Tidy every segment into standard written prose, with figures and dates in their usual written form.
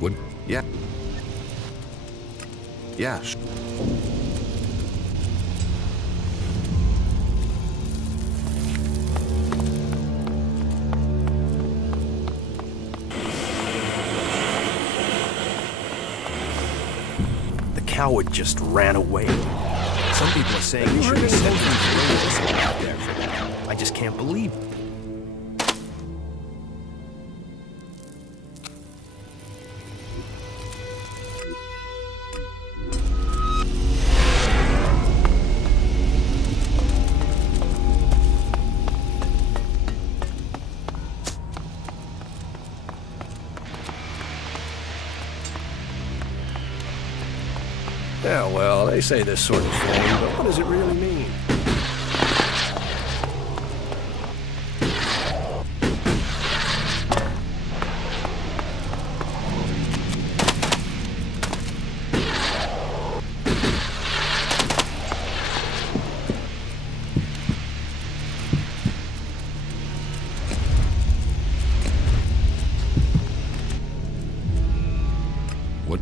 What? Yeah. Yeah. The coward just ran away. Some people are saying he should be sent to the out there. I just can't believe it. Yeah, well, they say this sort of thing, but what does it really mean? What?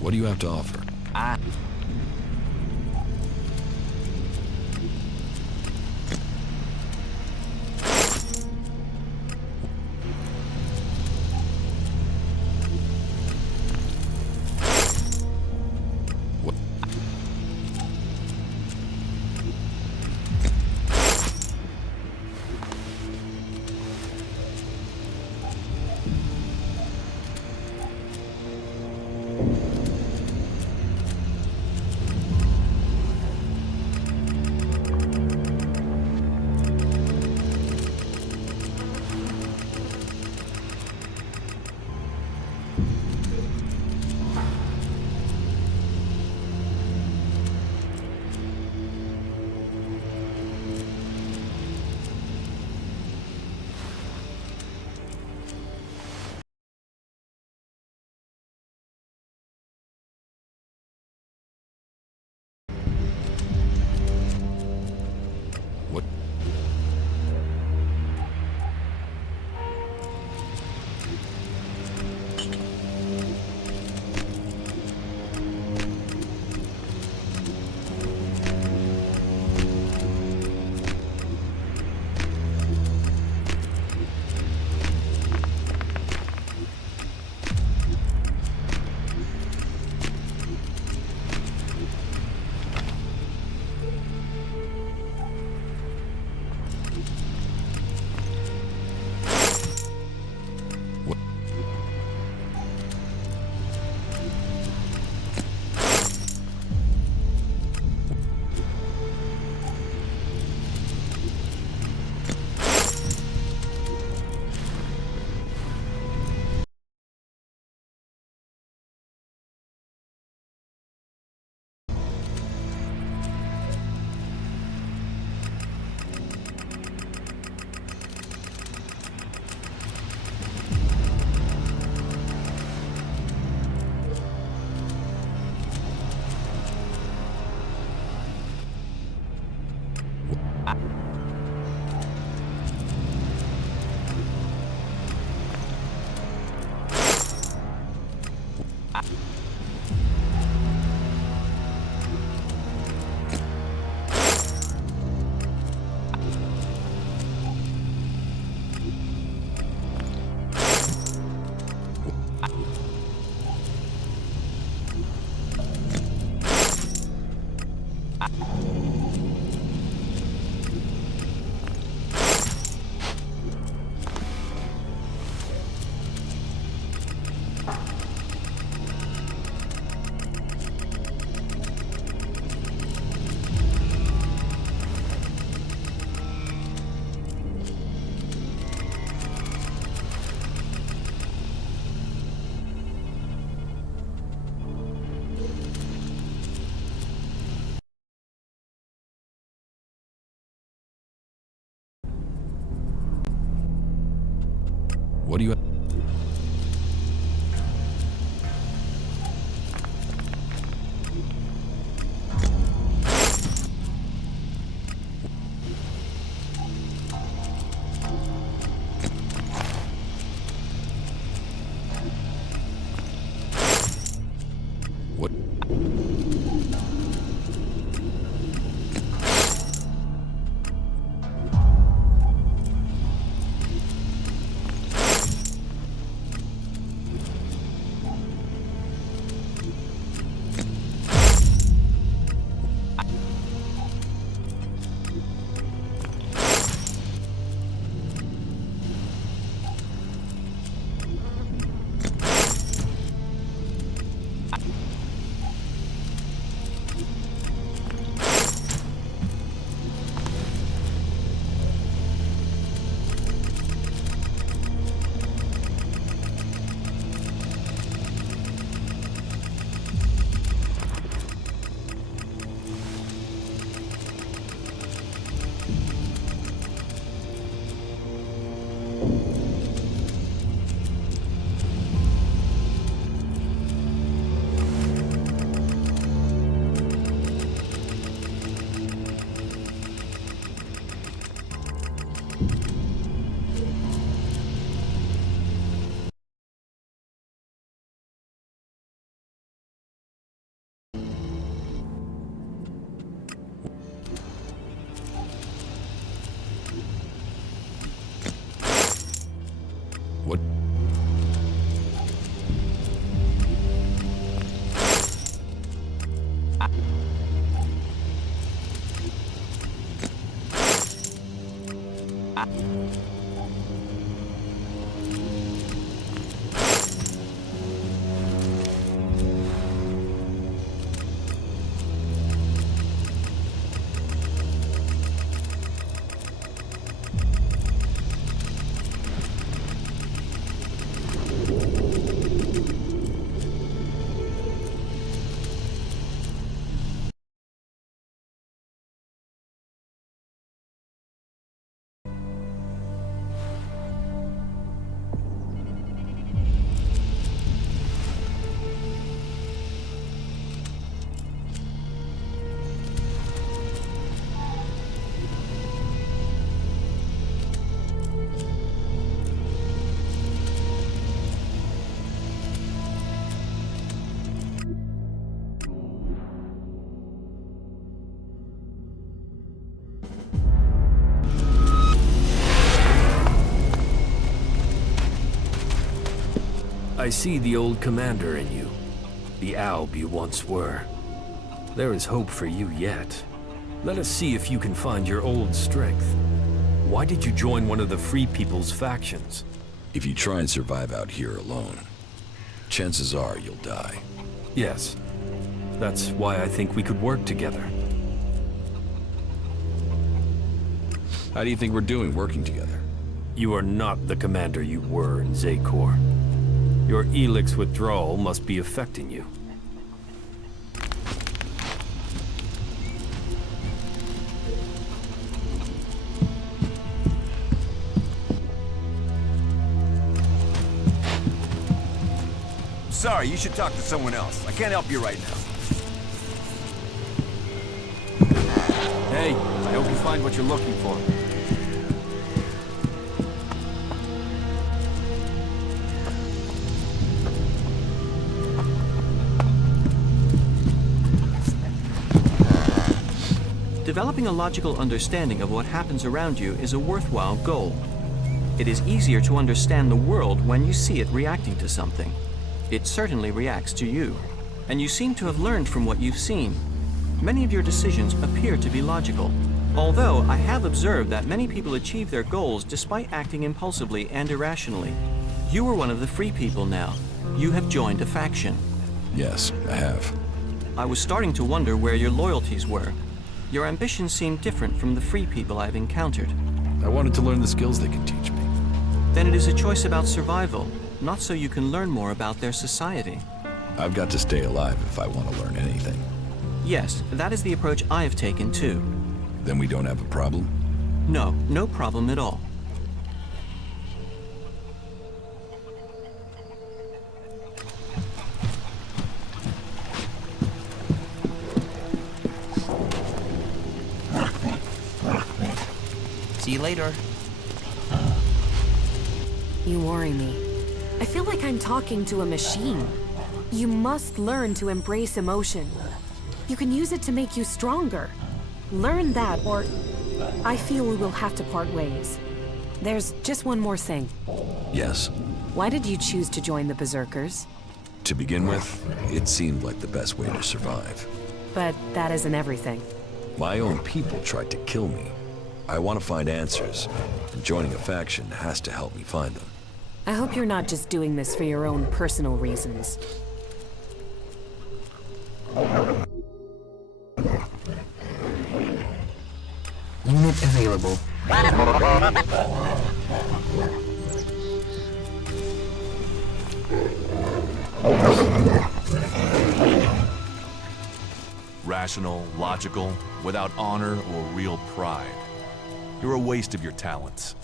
What do you have to offer? What? What do you... What? What? I see the old commander in you, the Alb you once were. There is hope for you yet. Let us see if you can find your old strength. Why did you join one of the Free People's factions? If you try and survive out here alone, chances are you'll die. Yes. That's why I think we could work together. How do you think we're doing working together? You are not the commander you were in Zakor. Your Elex withdrawal must be affecting you. Sorry, you should talk to someone else. I can't help you right now. Hey, I hope you find what you're looking for. Developing a logical understanding of what happens around you is a worthwhile goal. It is easier to understand the world when you see it reacting to something. It certainly reacts to you, and you seem to have learned from what you've seen. Many of your decisions appear to be logical, although I have observed that many people achieve their goals despite acting impulsively and irrationally. You are one of the Free People now. You have joined a faction. Yes, I have. I was starting to wonder where your loyalties were. Your ambitions seem different from the Free People I've encountered. I wanted to learn the skills they could teach me. Then it is a choice about survival, not so you can learn more about their society. I've got to stay alive if I want to learn anything. Yes, that is the approach I have taken too. Then we don't have a problem? No, no problem at all. See you later. You worry me. I feel like I'm talking to a machine. You must learn to embrace emotion. You can use it to make you stronger. Learn that, or I feel we will have to part ways. There's just one more thing. Yes. Why did you choose to join the Berserkers? To begin with, it seemed like the best way to survive. But that isn't everything. My own people tried to kill me. I want to find answers, and joining a faction has to help me find them. I hope you're not just doing this for your own personal reasons. Unit available. Rational, logical, without honor or real pride. You're a waste of your talents.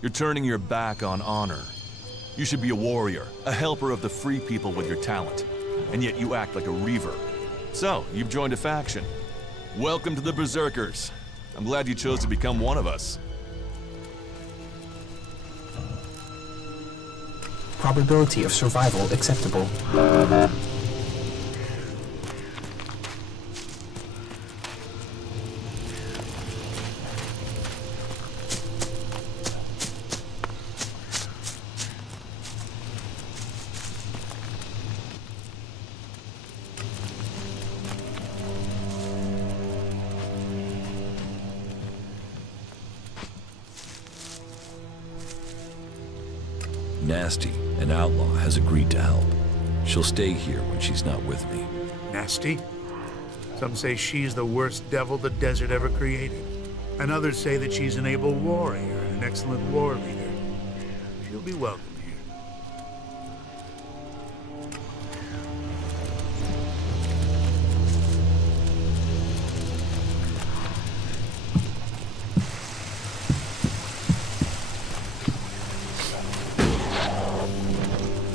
You're turning your back on honor. You should be a warrior, a helper of the free people with your talent, and yet you act like a reaver. So, you've joined a faction. Welcome to the Berserkers. I'm glad you chose to become one of us. Probability of survival acceptable. Nasty, an outlaw, has agreed to help. She'll stay here when she's not with me. Nasty? Some say she's the worst devil the desert ever created. And others say that she's an able warrior and an excellent war leader. She'll be welcome here.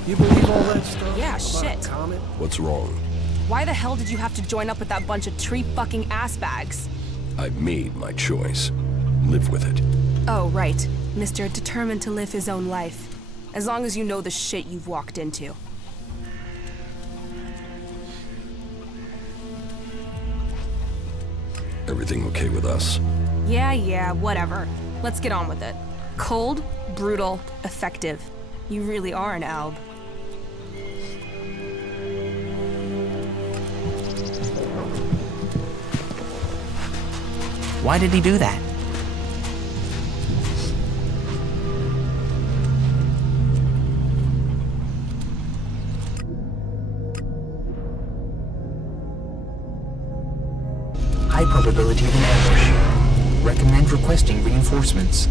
You believe all that stuff? Yeah, about shit. a comet? What's wrong? Why the hell did you have to join up with that bunch of tree-fucking ass bags? I made my choice. Live with it. Oh, right. Mr. Determined to live his own life. As long as you know the shit you've walked into. Everything okay with us? Yeah, whatever. Let's get on with it. Cold, brutal, effective. You really are an alb. Why did he do that? High probability of an ambush. Recommend requesting reinforcements.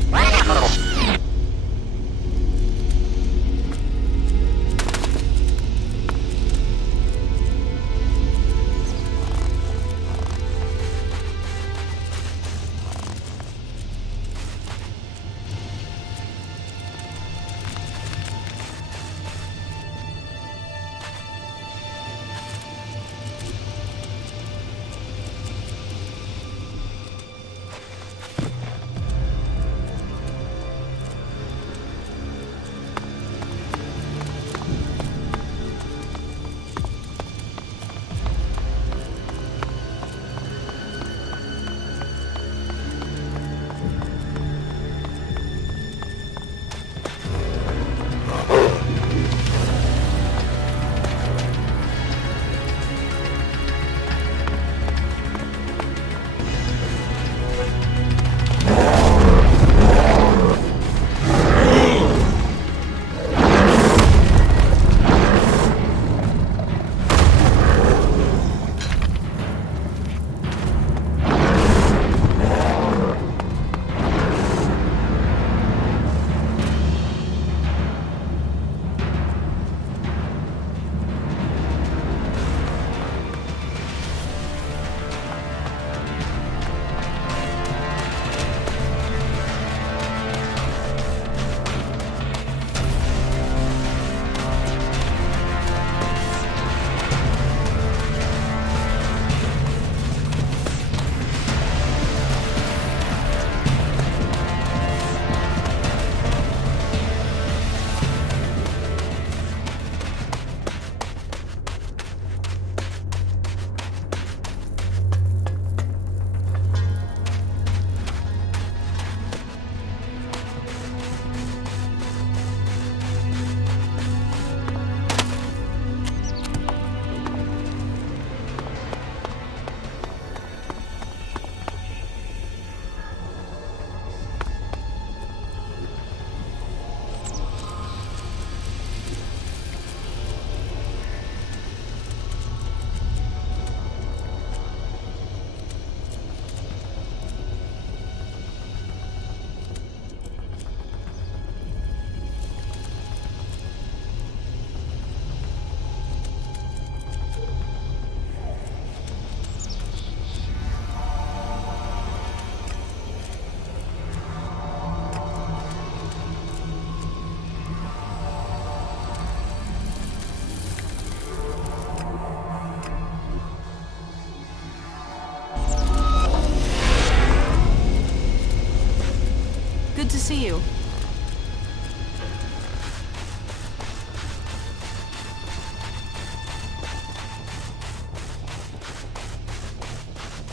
Good to see you.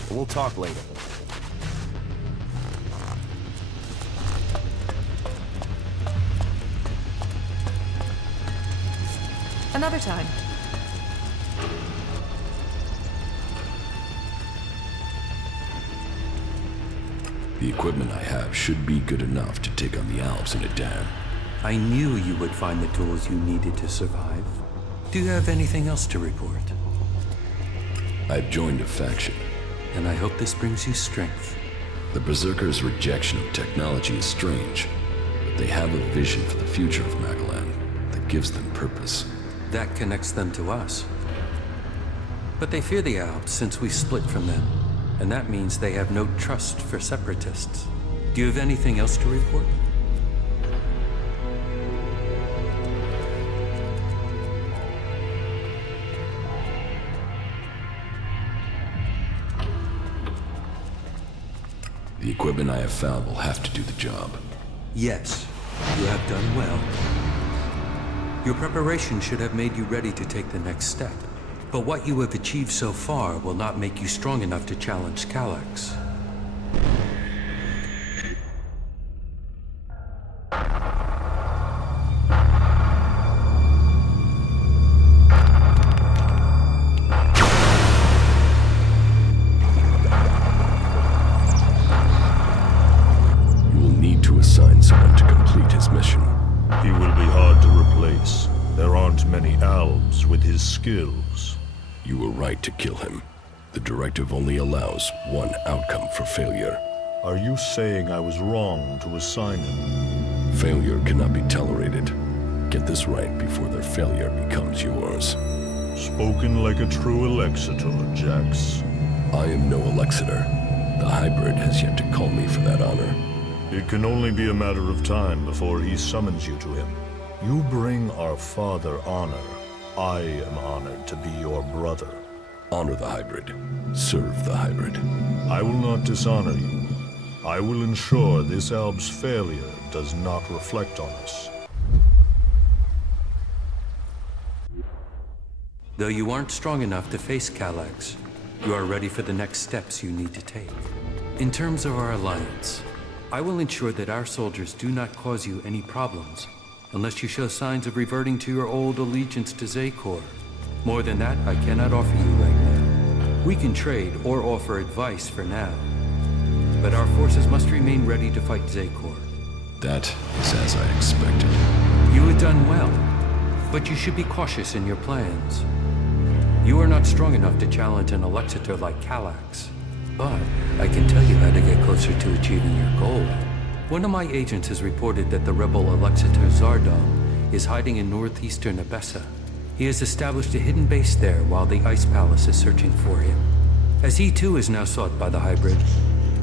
We'll talk later. Another time. The equipment I have should be good enough to take on the Alps in a dam. I knew you would find the tools you needed to survive. Do you have anything else to report? I've joined a faction. And I hope this brings you strength. The Berserkers' rejection of technology is strange, but they have a vision for the future of Magalan that gives them purpose. That connects them to us. But they fear the Alps since we split from them, and that means they have no trust for separatists. Do you have anything else to report? The equipment I have found will have to do the job. Yes, you have done well. Your preparation should have made you ready to take the next step. But what you have achieved so far will not make you strong enough to challenge Elex. Assign someone to complete his mission. He will be hard to replace. There aren't many Albs with his skills. You were right to kill him. The directive only allows one outcome for failure. Are you saying I was wrong to assign him? Failure cannot be tolerated. Get this right before their failure becomes yours. Spoken like a true Elexitor, Jax. I am no Elexitor. The hybrid has yet to call me for that honor. It can only be a matter of time before he summons you to him. You bring our father honor. I am honored to be your brother. Honor the hybrid. Serve the hybrid. I will not dishonor you. I will ensure this Alb's failure does not reflect on us. Though you aren't strong enough to face Elex, you are ready for the next steps you need to take. In terms of our alliance, I will ensure that our soldiers do not cause you any problems, unless you show signs of reverting to your old allegiance to Zakor. More than that, I cannot offer you right now. We can trade or offer advice for now, but our forces must remain ready to fight Zakor. That is as I expected. You have done well, but you should be cautious in your plans. You are not strong enough to challenge an Elexitor like Elex. But I can tell you how to get closer to achieving your goal. One of my agents has reported that the rebel Elexitor Zardom is hiding in northeastern Abessa. He has established a hidden base there while the Ice Palace is searching for him. As he too is now sought by the hybrid,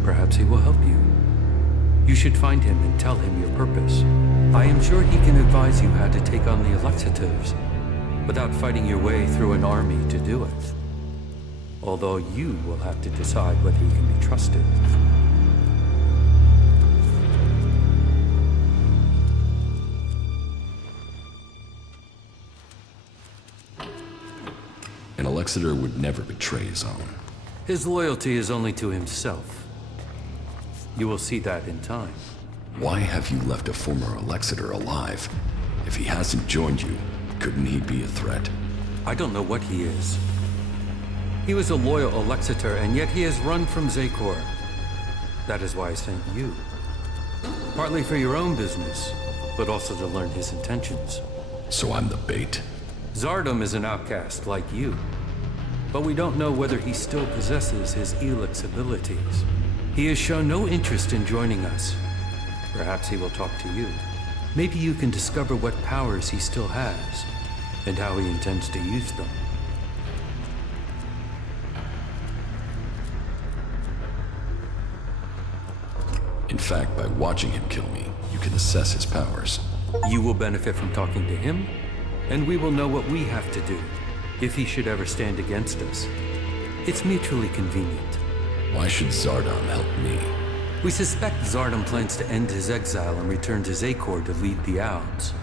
perhaps he will help you. You should find him and tell him your purpose. I am sure he can advise you how to take on the Elexitors without fighting your way through an army to do it. Although you will have to decide whether he can be trusted. An Elexitor would never betray his own. His loyalty is only to himself. You will see that in time. Why have you left a former Elexitor alive? If he hasn't joined you, couldn't he be a threat? I don't know what he is. He was a loyal Elexitor, and yet he has run from Zakor. That is why I sent you. Partly for your own business, but also to learn his intentions. So I'm the bait? Zardom is an outcast like you, but we don't know whether he still possesses his Elex abilities. He has shown no interest in joining us. Perhaps he will talk to you. Maybe you can discover what powers he still has, and how he intends to use them. In fact, by watching him kill me, you can assess his powers. You will benefit from talking to him, and we will know what we have to do, if he should ever stand against us. It's mutually convenient. Why should Zardom help me? We suspect Zardom plans to end his exile and return to Zakor to lead the Alps.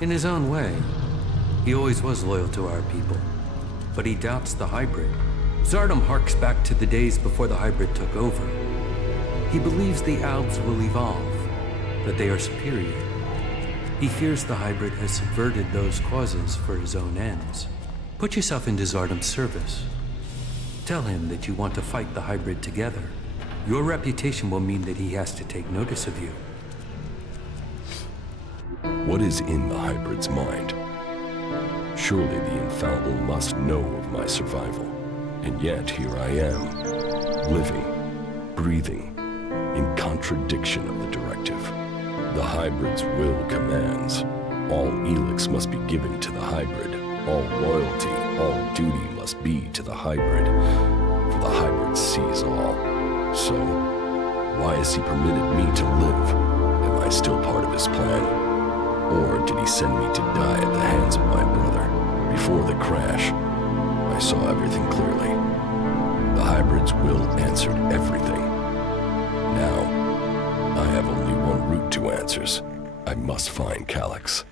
In his own way, he always was loyal to our people, but he doubts the hybrid. Zardom harks back to the days before the hybrid took over. He believes the Alps will evolve, that they are superior. He fears the hybrid has subverted those causes for his own ends. Put yourself into Zardom's service. Tell him that you want to fight the hybrid together. Your reputation will mean that he has to take notice of you. What is in the hybrid's mind? Surely the infallible must know of my survival. And yet here I am, living, breathing, in contradiction of the directive. The hybrid's will commands. All Elex must be given to the hybrid. All loyalty, all duty must be to the hybrid. For the hybrid sees all. So, why has he permitted me to live? Am I still part of his plan? Or did he send me to die at the hands of my brother? Before the crash, I saw everything clearly. The hybrid's will answered everything. Now, I have only one route to answers. I must find Calyx.